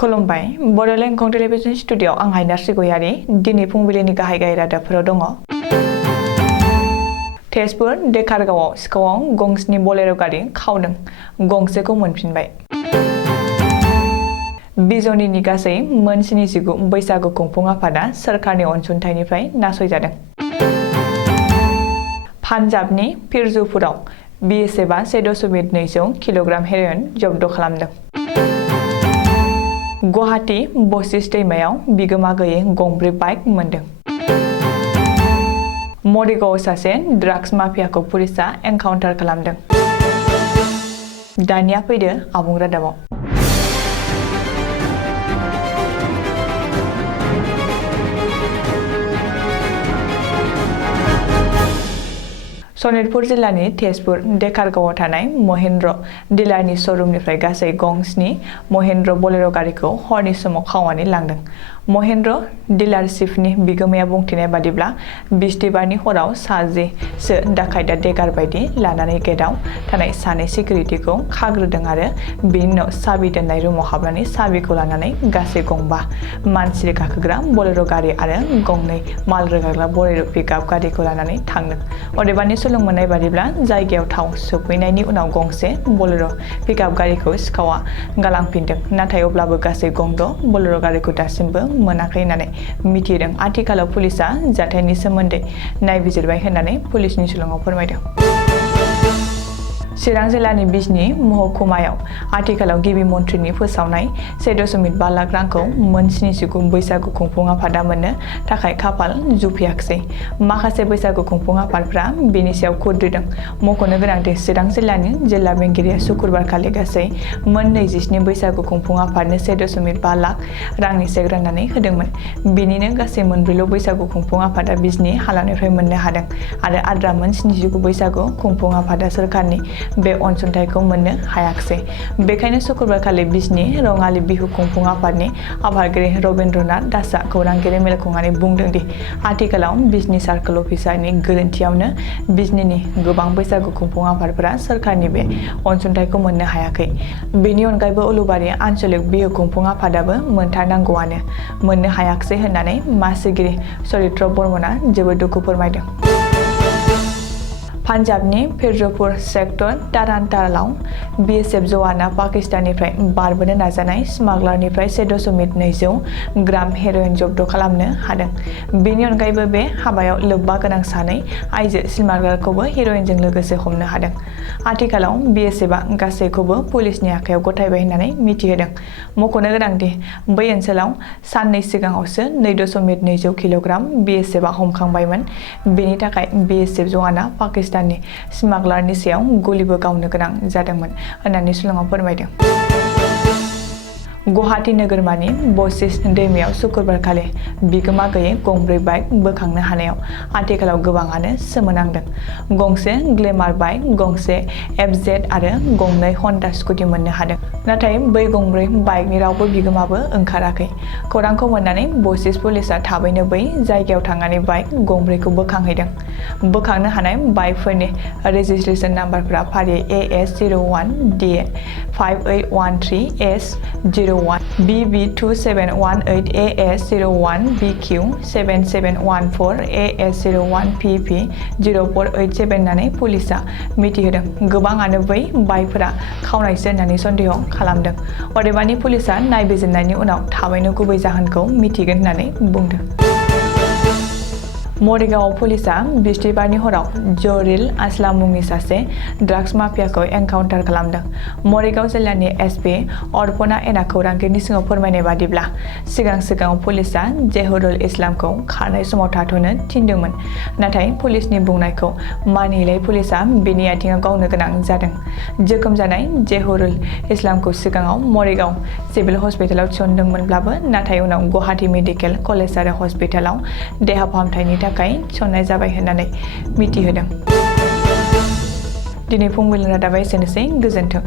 खुलुमबाय Bodoland एंखं television studio आं हायनार्सि गयारि दिनै फुंबिलिनि गाहाय गाहाय रादाबफोराव दङ। तेजपुर देकारगावआव सिखावआव गंसेनि बलेर' गारि खावदों, गंसेखौ मोनफिनबाय। बिजनीनि गासै मोन 79 बैसागु खुंफुं आफादा सोरखारनि अनसुंथाइनिफ्राय नासयजादों। पान्जाबनि फिरजपुराव BSFआ 1.2 किल'ग्राम हेर'इन जब्द खालामदों। गुवाहाटी बशिष्ट दैमायाव बिगोमा गैयै गंब्रै बाइक मोनदों। मरिगावआव सासे ड्राग्स माफियाखौ पुलिसआ एनकाउन्टार खालामदों। दानिया फैदो आबुं रादाबाव। सनितपुर जिल्लानि तेजपुर देकारगावआव थानाय महेन्द्र डिलारनि श'रुमनिफ्राय गासै गंसेनि महेन्द्र बलेर' गारिखौ हरनि समाव खावनानै लांदों। महेन्द्र डिलारशिपनि बिगोमाया बुंथिनाय बादिब्ला बिस्तिबारनि हराव 60सो दाखायदा देगार बायदि लानानै गेटआव थानाय सानै सिकिउरिटिखौ खाग्रोदों आरो बिनि उनाव साबि दोननाय रुमाव हाबनानै साबिखौ लानानै गासै गंबा मानसि गाखोग्रा बलेर' गारि आरो गंनै माल रोगाग्रा बलेर' पिकआप गारिखौ लानानै थांदों। अदेबानि सुलुं मोननाय बादिब्ला जायगायाव थाव सोफैनायनि उनाव गंसे बलेर' पिकआप गारिखौ सिखावआ गालांफिनदों, नाथाय अब्लाबो गासै गंद' बलेर' गारिखौ दासिमबो मोनाखै होननानै मिथिदों। आथिखालाव पुलिसआ जाथायनि सोमोन्दै नायबिजिरबाय होननानै पुलिसनि सुलुङाव फोरमायदों। चिरां जिल्लानि बिजनी महकुमायाव आथिखालाव गिबि मन्थ्रिनि फोसावनाय 1.5 लाख रांखौ मोन 79 बैसागु खुंफुं आफादा मोननो थाखाय खाफाल जुफियाखिसै। माखासे बैसागु खुंफुं आफादफ्रा बेनि सायाव खुद्रिदों। मख'नो गोनांदि चिरां जिल्लानि जिल्ला बेंगिरिया सुक्रुबारखालि गासै मोन 27 बैसागु खुंफुं आफादनो 1.5 लाख रांनि चेक राननानै होदोंमोन। बेनिनो गासै मोनब्रैल' बैसागु खुंफुं आफादा बिजनी हालामनिफ्राय मोननो हादों आरो आद्रा मोन 79 बैसागु खुंफुं आफादा सोरखारनि बे अनसुंथाइखौ मोननो हायाखिसै। बेखायनो सुक्रुबारखालि बिजनी रङालि बिहु खुंफुं आफादनि आफादगिरि रबीन्द्रनाथ दासआ खौरांगिरि मेल खुंनानै बुंदों दि आथिखालाव बिजनी सार्कोल अफिसारनि गोरोन्थियावनो बिजनीनि गोबां बैसागु खुंफुं आफादफोरा सोरखारनि बे अनसुंथाइखौ मोननो हायाखै। बेनि अनगायैबो उलुबारि आन्चलिक बिहु खुंफुं आफादाबो मोनथारनांगौआनो मोननो हायाखिसै होननानै मासिगिरि चरित्र बर्मनआ जोबोद दुखु फोरमायदों। पान्जाबनि फिरजपुर सेक्टर टारान्टालाव BSF जवाना पाकिस्ताननिफ्राय बारबोनो नाजानाय स्मागलारनिफ्राय 1.2 ग्राम हेर'इन जब्द खालामनो हादों। बेनि अनगायैबो बे हाबायाव लोब्बा गोनां सानै आइजो स्मागलारखौबो हेर'इनजों लोगोसे हमनो हादों। आथिखालाव BSFआ गासैखौबो पुलिसनि आखायाव गथायबाय होननानै मिथिहोदों। मख'नो गोनांदि बै ओनसोलाव साननै सिगाङावसो 2.2 किल'ग्राम BSFआ हमखांबायमोन। बेनि थाखाय BSF जवाना पाकिस्ताननि स्मागलारनि सायाव गुलिबो गावनो गोनां जादोंमोन होननानै सुलुङाव फोरमायदों। गुवाहाटी नोगोरमानि बशिष्ट दैमायाव सुक्रुबारखालि बिगोमा गैयै गंब्रै बाइक बोखांनो हानायाव आथिखालाव गोबाङानो सोमोनांदों। गंसे ग्लेमार बाइक, गंसे FZ आरो गंनै हन्डा स्कुटि मोननो हादों। नाथाय बै गंब्रै बाइकनि रावबो बिगोमाबो ओंखाराखै। खौरांखौ मोननानै बशिष्ट पुलिसआ थाबैनो बै जायगायाव थांनानै बाइक गंब्रैखौ बोखांहैदों। बोखांनो हानाय बाइकफोरनि रेजिस्ट्रेसन नाम्बारफोरा फारियै AS01, DA 5813, S01, BB2718, AS01, BQ 7714, AS01, PP 0487 होननानै पुलिसआ मिथिहोदों। गोबाङानो बै बाइकफोरा खावनायसो होननानै सन्देह खालामदों। अदेबानि पुलिसआ नायबिजिरनायनि उनाव थाबैनो गुबै जाहोनखौ मिथिगोन होननानै बुंदों। मरिगावआव पुलिसआ बिस्तिबारनि हराव जरिल आसलाम मुंनि सासे ड्राग्स माफियाखौ एनकाउन्टार खालामदों। मरिगाव जिल्लानि SP अर्पणा एना खौरांगिरिनि सिगाङाव फोरमायनाय बादिब्ला सिगाङाव पुलिसआ जहुरुल इस्लामखौ खारनाय समाव थाथ'नो थिनदोंमोन, नाथाय पुलिसनि बुंनायखौ मानियैलाय पुलिसआ बेनि आथिंआव गावनो गोनां जादों। जोखोम जानाय जहुरुल इस्लामखौ सिगाङाव मरिगाव सिभिल हस्पिटालाव थिसनदोंमोनब्लाबो नाथाय उनाव गुवाहाटी मेडिकेल कलेज आरो हस्पिटालाव देहा फाहामथायनि थाखाय थिसननाय जाबाय होननानै मिथिहोदों। दिनै फुंबिलिनि रादाबा एसेनोसै। गोजोन्थों।